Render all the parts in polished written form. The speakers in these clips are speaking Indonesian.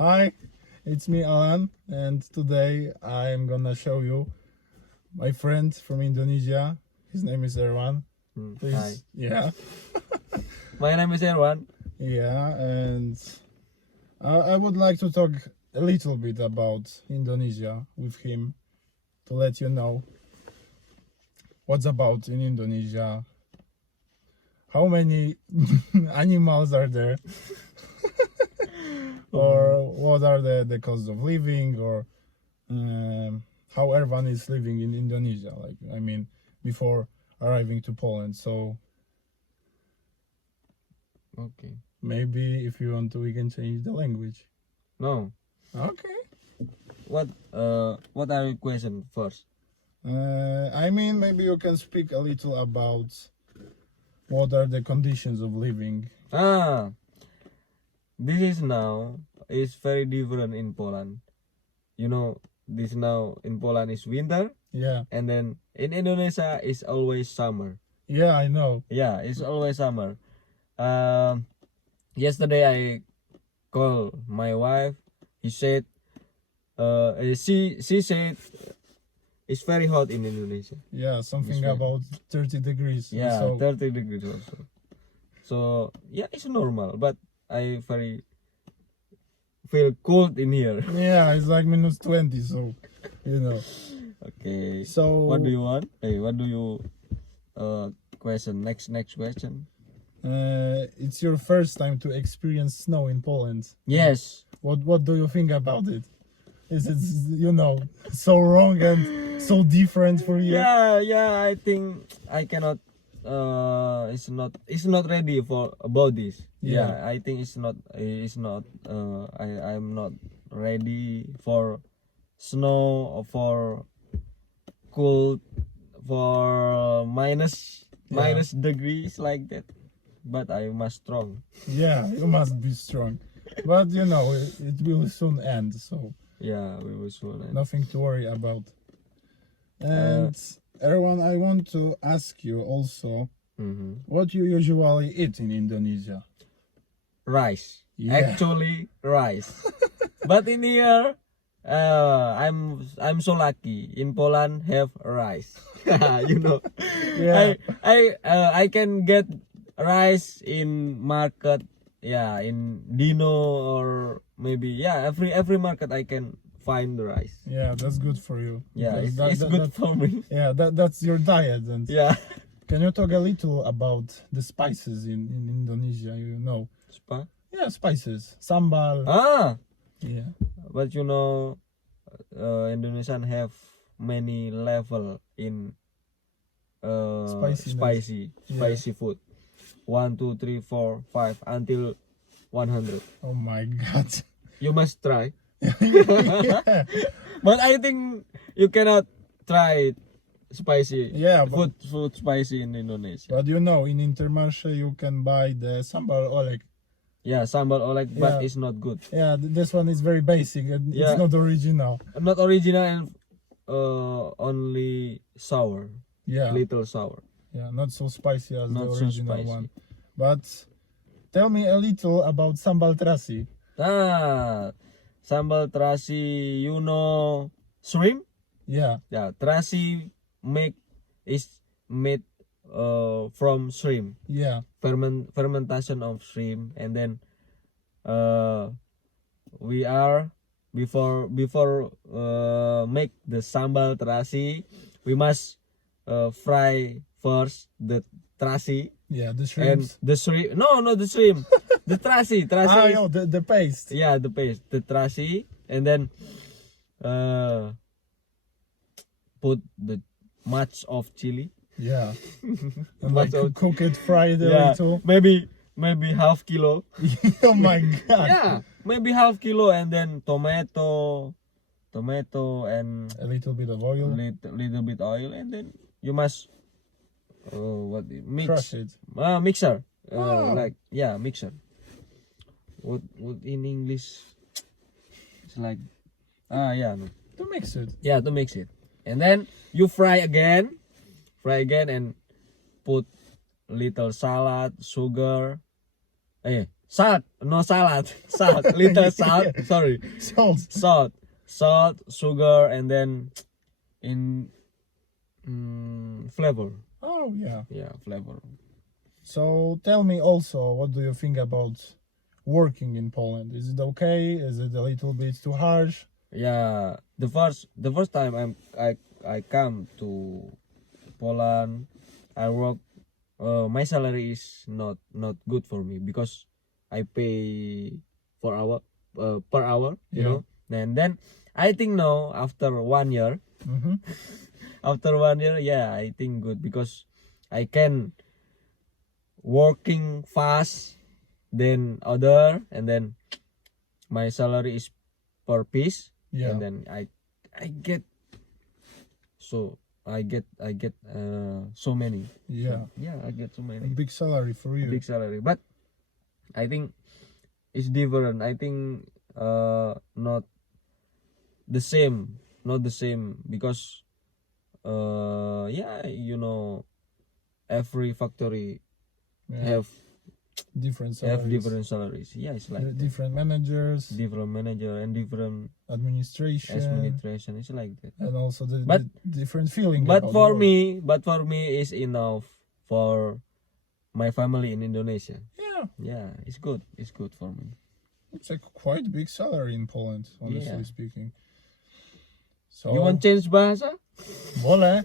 Hi, it's me Alan, and today I'm gonna show you my friend from Indonesia. His name is Erwan. Please, Hi, yeah, my name is Erwan. yeah, and I would like to talk a little bit about Indonesia with him to let you know what's about in Indonesia, how many animals are there, or what are the costs of living, or how everyone is living in Indonesia. Like, I mean, before arriving to Poland. So Okay. maybe if you want to, we can change the language. No. Okay. What are your question first? I mean, maybe you can speak a little about what are the conditions of living. This is very different in Poland. You know, this now in Poland is winter, Yeah. and then in Indonesia is always summer. Yeah, I know. Yeah, it's always summer. Yesterday I called my wife. He said, she said it's very hot in Indonesia. Yeah, something This way. about 30 degrees. Yeah, So 30 degrees also. So yeah, it's normal, but I very feel cold in here. yeah, it's like minus 20. So you know. Okay. So What do you want? Hey, what do you question? Next question. it's your first time to experience snow in Poland. Yes. What do you think about it? Is it so wrong and so different for you? Yeah. I think I cannot. It's not ready for about this. Yeah. I think it's not. I'm not ready for snow or for cold, for minus degrees like that. But I must strong. Yeah, you must be strong. But it will soon end, so Yeah, we will soon. nothing to worry about. And everyone, I want to ask you also what you usually eat in Indonesia. Rice. Yeah. Actually, rice. But in here, I'm so lucky. In Poland, have rice. You know, Yeah. I can get rice in market. Yeah, in Dino or maybe every market I can find the rice. Yeah, that's good for you. Yeah, Because it's good for me. yeah, that's your diet. And Yeah. can you talk a little about the spices in Indonesia? Spa. Yeah, spices. Sambal. Yeah. But Indonesian have many level in Spiciness. spicy food. 1, 2, 3, 4, 5 until 100. Oh my God. You must try. Yeah. But I think you cannot try spicy. Yeah, but Food spicy in Indonesia. in Intermarché you can buy the sambal oleg. Yeah, sambal oleg, but Yeah. it's not good. Yeah, this one is very basic and Yeah. it's not original. Not original and only sour. Yeah. Little sour. Yeah, not so spicy as Not the so original spicy. one. But tell me a little about sambal terasi. Sambal terasi, shrimp? Yeah. Yeah, terasi is made from shrimp. Yeah. Fermentation of shrimp, and then we are before make the sambal terasi, we must fry first the terasi. Yeah, the And shrimps. the shrimp, no, the shrimp, the terasi is, no, the paste. yeah, the paste, the terasi, and then put the much of chili. Yeah. And Much like of- cook it, fry it a Yeah, little. maybe half kilo. Oh my God. Yeah, maybe half kilo, and then tomato and A little bit of oil. little bit oil, and then you must mix. Crush it. Mixer. Oh. Mixer. What in English? It's like no. To mix it. Yeah, to mix it, and then you fry again, and put little salad, sugar, salt, no salad, salt, little salt. Sorry, Salt. salt, sugar, and then in flavor. Oh yeah. Yeah, flavor. So tell me also, what do you think about working in Poland? Is it okay? Is it a little bit too harsh? Yeah, the first time I come to Poland, I work. My salary is not good for me because I pay per hour, you Yeah. know. And then I think now after 1 year, Mm-hmm. after 1 year, yeah, I think good because I can working fast than other, and then my salary is per piece, Yeah. and then I get so many. Yeah. Yeah, I get so A many big salary for you. big salary, but I think it's different. I think not the same, because yeah, you know, every factory Yeah. have Different salaries. different salaries. Yeah, it's like that. Different managers, Different manager and different administration, administration. It's like that. and also the But- different feeling. But about for work. me is enough for my family in Indonesia. Yeah, Yeah, it's good for me. it's a quite big salary in Poland, honestly Yeah. speaking. So You want change bahasa? boleh.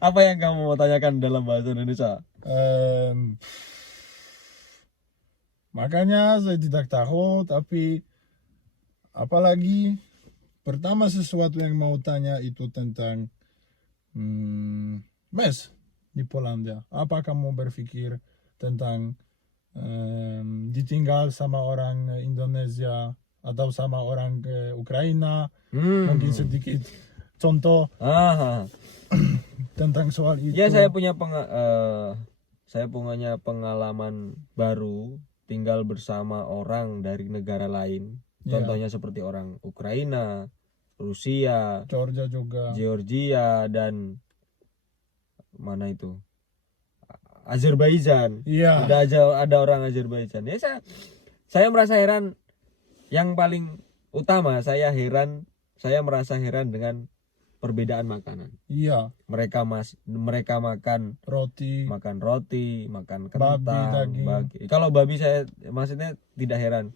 Apa yang kamu mau tanyakan dalam bahasa Indonesia? Makanya saya tidak tahu, tapi apalagi pertama sesuatu yang mau tanya itu tentang mes di Polandia. Apa kamu berpikir tentang ditinggal sama orang Indonesia atau sama orang Ukraina? Mungkin sedikit contoh Ah, tentang soal itu. ya saya punya pengalaman baru tinggal bersama orang dari negara lain. Ya. Contohnya seperti orang Ukraina, Rusia, Georgia juga. Georgia, dan mana itu? Azerbaijan. Iya. Ada orang Azerbaijan. Ya saya merasa heran. Yang paling utama saya merasa heran dengan perbedaan makanan. Iya. Mereka makan Roti. makan kentang, daging. Kalau babi saya maksudnya tidak heran.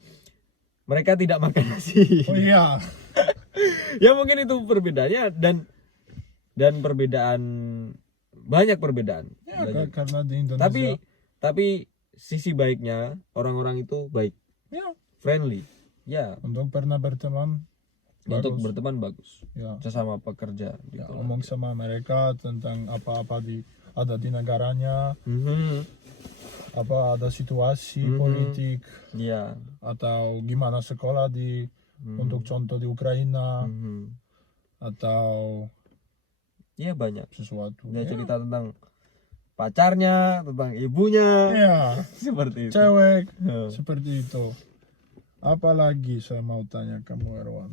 Mereka tidak makan nasi. Oh iya. Ya mungkin itu perbedaannya, dan perbedaan, banyak perbedaan. Ya, Banyak. karena di Indonesia. Tapi sisi baiknya orang-orang itu baik, Ya, friendly. Ya, untuk pernah berteman. untuk bagus. berteman bagus. Ya. Sesama pekerja di Ya, Polandia. ngomong sama mereka tentang apa-apa ada di negaranya, Mhm. apa ada situasi Mhm. politik Iya. atau gimana sekolah untuk contoh di Ukraina Mhm. atau Iya, banyak. sesuatu. Dia Ya. cerita tentang pacarnya, tentang ibunya, Ya, seperti itu. cewek Ya. seperti itu. Apalagi saya mau tanya kamu, Erwan.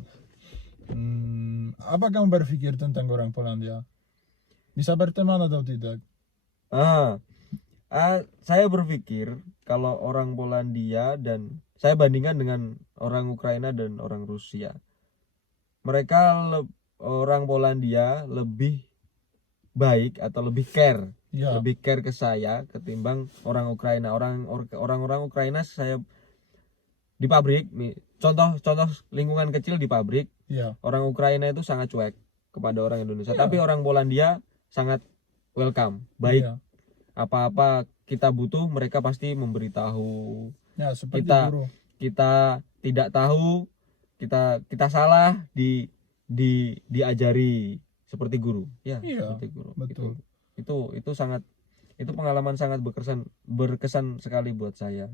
Apa kamu berpikir tentang orang Polandia? Bisa berteman atau tidak? Saya berpikir kalau orang Polandia, dan saya bandingkan dengan orang Ukraina dan orang Rusia. Orang Polandia lebih baik atau lebih care, Ya, lebih care ke saya ketimbang orang Ukraina. Orang Ukraina saya di pabrik, nih, contoh lingkungan kecil di pabrik, ya, orang Ukraina itu sangat cuek kepada orang Indonesia. Ya. Tapi orang Polandia sangat welcome, baik. ya. Apa-apa kita butuh, mereka pasti memberitahu. Ya, seperti Kita- guru. Kita tidak tahu, kita salah, diajari seperti guru. Ya, Iya, seperti guru. betul. Itu pengalaman sangat berkesan sekali buat saya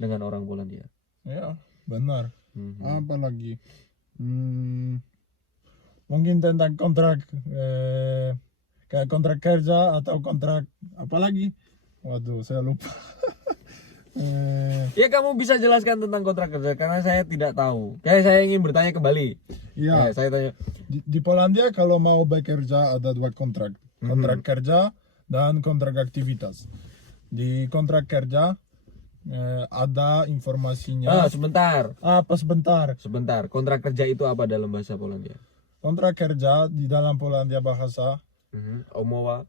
dengan orang Polandia. Ya, benar. Mhm. Apa lagi? Mungkin tentang kontrak kayak kontrak kerja atau kontrak apa lagi? Waduh, saya lupa. Ya, kamu bisa jelaskan tentang kontrak kerja karena saya tidak tahu. Kayak saya ingin bertanya kembali. Ya, Saya tanya. di Polandia kalau mau bekerja ada dua kontrak. Kontrak kerja dan kontrak aktivitas. Di kontrak kerja ada informasinya. Sebentar. Apa sebentar? Sebentar. Kontrak kerja itu apa dalam bahasa Polandia? Kontrak kerja di dalam Polandia bahasa Umowa.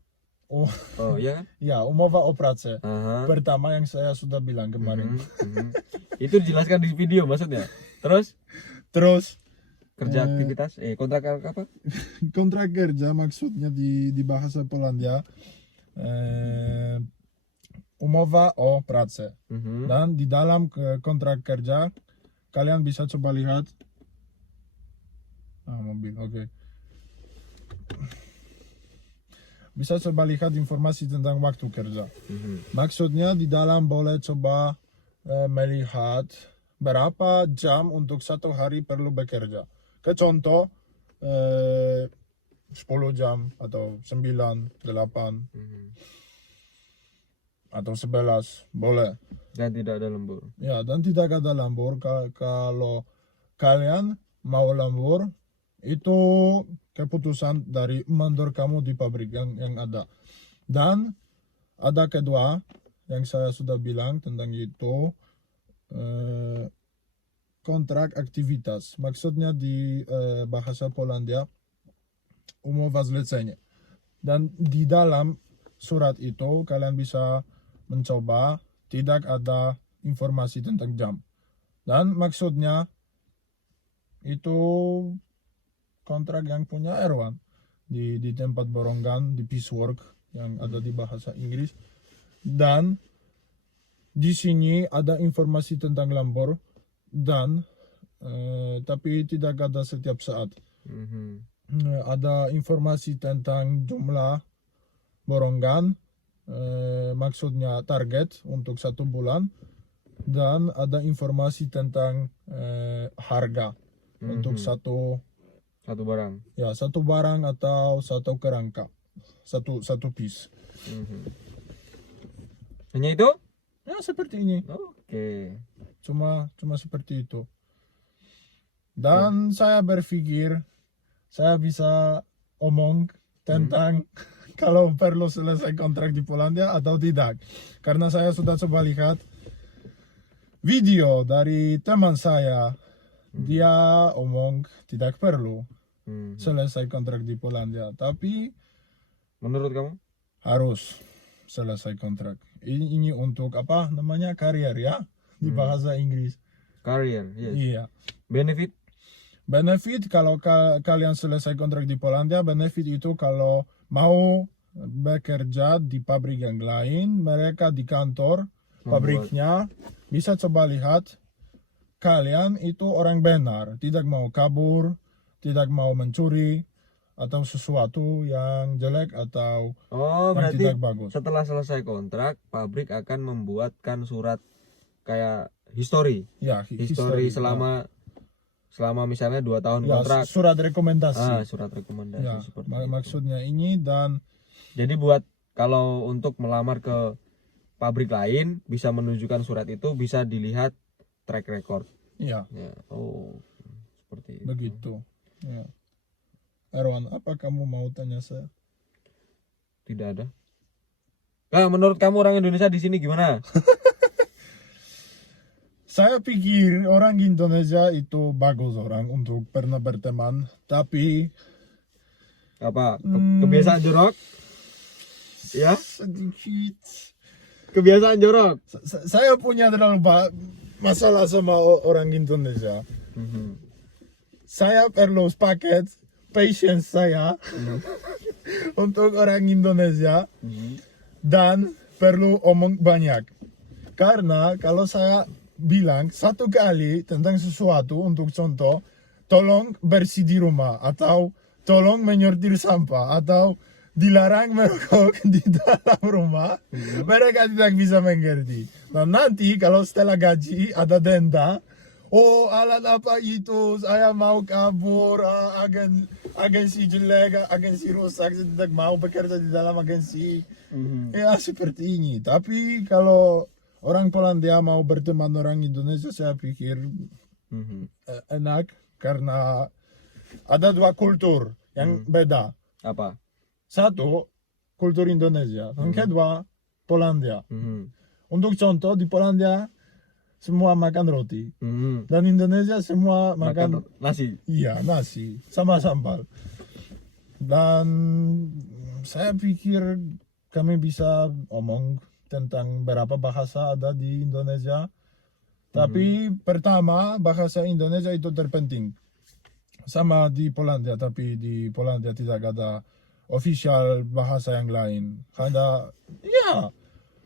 oh Oh, iya kan? ya, umowa o pracę. Aha. Pertama yang saya sudah bilang kemarin. Itu dijelaskan di video maksudnya. Terus Terus kerja aktivitas kontrak apa? kontrak kerja maksudnya di bahasa Polandia umowa o pracę. Dan di dalam kontrak kerja kalian bisa coba lihat mobil, oke. Bisa coba lihat informasi tentang waktu kerja. Maksudnya di dalam boleh coba melihat berapa jam untuk satu hari perlu bekerja. Ke contoh 10 jam atau 9, 8 atau 11 boleh. Dan tidak ada lembur. Ya, dan tidak ada lembur. Kalau kalian mau lembur, itu keputusan dari mandor kamu di pabrik yang ada. Dan ada kedua yang saya sudah bilang tentang itu, kontrak aktivitas. Maksudnya di bahasa Polandia umowa zlecenie. Dan di dalam surat itu kalian bisa mencoba tidak ada informasi tentang jam. Dan maksudnya itu kontrak yang punya Erwan di tempat borongan di piecework yang ada di bahasa Inggris. Dan di sini ada informasi tentang lembur dan tapi tidak ada setiap saat. Ada informasi tentang jumlah borongan, maksudnya target untuk 1 bulan, dan ada informasi tentang harga untuk satu barang. Ya, satu barang atau satu kerangka, satu piece. Hanya itu? Ya, seperti ini. Oke. Cuma seperti itu. Dan saya berpikir saya bisa omong tentang kalau perlu selesai kontrak di Polandia atau tidak. Karena saya sudah coba lihat video dari teman saya. Dia omong tidak perlu selesai kontrak di Polandia. Tapi menurut kamu? Harus selesai kontrak. Ini untuk apa namanya, karier ya, di bahasa Inggris. Career, yes. Iya. Benefit Kalau kalian selesai kontrak di Polandia, benefit itu kalau mau bekerja di pabrik yang lain, mereka di kantor pabriknya bisa coba lihat kalian itu orang benar, tidak mau kabur, tidak mau mencuri atau sesuatu yang jelek atau yang berarti tidak bagus. Setelah selesai kontrak, pabrik akan membuatkan surat kayak history. Ya, history selama misalnya 2 tahun ya, kontrak. surat rekomendasi. Surat rekomendasi Ya, seperti maksudnya ini. Dan jadi buat kalau untuk melamar ke pabrik lain bisa menunjukkan surat itu, bisa dilihat track record. ya, Seperti itu. begitu. Ya. Erwan, apa kamu mau tanya saya? Tidak ada. Nah, menurut kamu orang Indonesia di sini gimana? Saya pikir orang Indonesia itu bagus orang untuk pernah berteman, tapi Apa? Kebiasaan jorok? Ya? sedikit. Kebiasaan jorok. Saya punya terlalu masalah sama orang Indonesia. Saya perlu paket patience saya untuk orang Indonesia dan perlu omong banyak. Karena kalau saya bilang satu kali tentang sesuatu, untuk contoh, tolong bersih di rumah, atau tolong menyortir sampah, atau dilarang merokok di dalam rumah, mereka tidak bisa mengerti. Nah, nanti kalau setelah gaji ada denda, alat apa itu, saya mau kabur, agensi jelek, agensi rusak, saya tidak mau bekerja di dalam agensi. Ya, seperti ini. Tapi kalau orang Polandia mau berteman orang Indonesia, saya pikir enak, karena ada 2 kultur yang beda. Apa? Satu, kultur Indonesia. Yang kedua, Polandia. Untuk contoh di Polandia semua makan roti. Dan Indonesia semua makan nasi. iya nasi sama sambal. Dan saya pikir kami bisa omong tentang berapa bahasa ada di Indonesia. Tapi pertama bahasa Indonesia itu terpenting. Sama di Polandia, tapi di Polandia tidak ada official bahasa yang lain.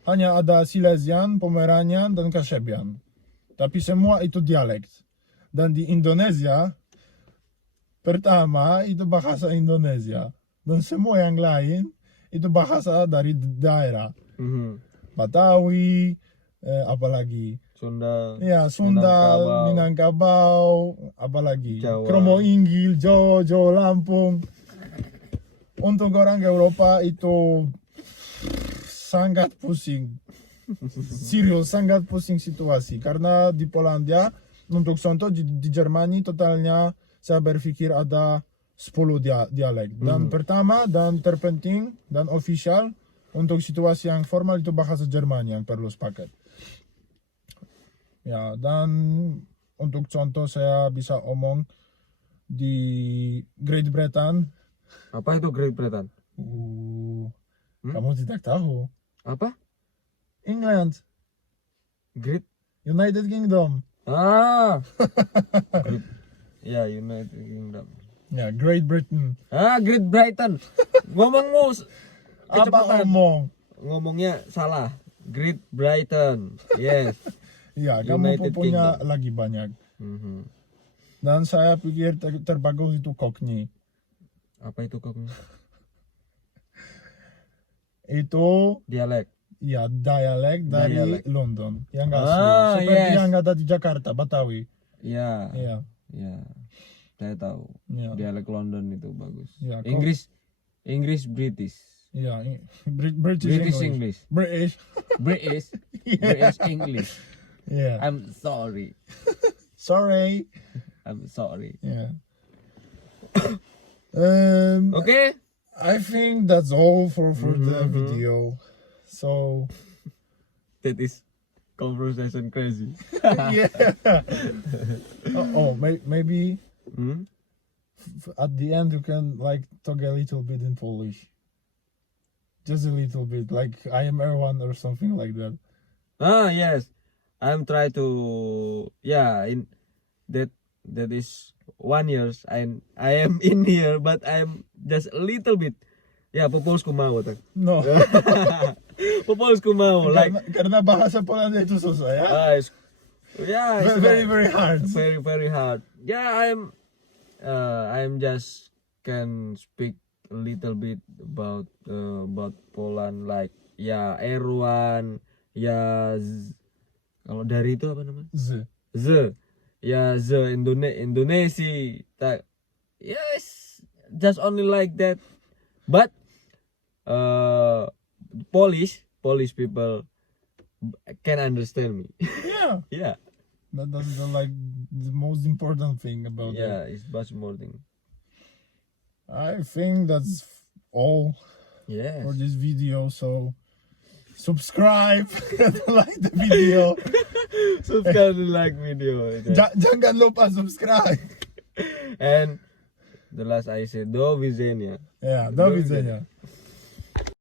Hanya ada Silesian, Pomeranian, dan Kashebian. Tapi semua itu dialek. Dan di Indonesia, pertama itu bahasa Indonesia. Dan semua yang lain itu bahasa dari daerah. Batawi, apalagi Sunda. ya Sunda, Minangkabau, apalagi Jawa. Kromo Inggil, Jawa Lampung. Untuk orang Eropa itu sangat pusing. Serius, sangat pusing situasi. Karena di Polandia, untuk contoh di Jermani totalnya saya berpikir ada 10 dialek. Dan pertama dan terpenting dan official untuk situasi yang formal itu bahasa Jerman yang perlu sepakat. Ya, dan untuk contoh saya bisa omong di Great Britain. Apa itu Great Britain? Kamu tidak tahu. Apa? England, Great. United Kingdom. Great. Ya, United Kingdom. Ya, Great Britain. Great Britain. Ngomongmu Apa kecepatan. Ngomongnya salah. Great Britain. Yes. Ya, kamu United punya Kingdom. lagi banyak. Dan saya pikir terbagus itu Cockney. Apa itu kok? Itu Dialek. ya dialek dari Dialek. London yang asli. Seperti Yes. yang ada di Jakarta, Batawi. Ya. Iya. Ya. Saya tahu. Ya. Dialek London itu bagus. Ya, kok- Inggris British. Ya, British British English. English. British. British. Yeah. British English. Yeah. I'm sorry. Sorry. I'm sorry. Yeah. Okay. I think that's all for the video. So That is conversation crazy. yeah. Maybe at the end you can like talk a little bit in Polish. Just a little bit, like I am Erwan or something like that. Yes. I'm try to in that is 1 year I am in here but I'm just a little bit. Ya, po polsku mało tak. No. Po polsku mało like Karena bahasa Polandia itu susah ya. it's Very, like- very hard. very very hard. Yeah, I'm just can speak a little bit about Poland like ya Erwan ya kalau dari itu apa namanya Z ya Z Indonesia tak yes just only like that but Polish people can understand me. Yeah. Yeah. That's the most important thing about it. Yeah, it's much more thing. I think that's all Yes. for this video. So subscribe and like the video. Subscribe and like video. Jangan lupa subscribe. And the last I said, do widzenia. Yeah, do widzenia.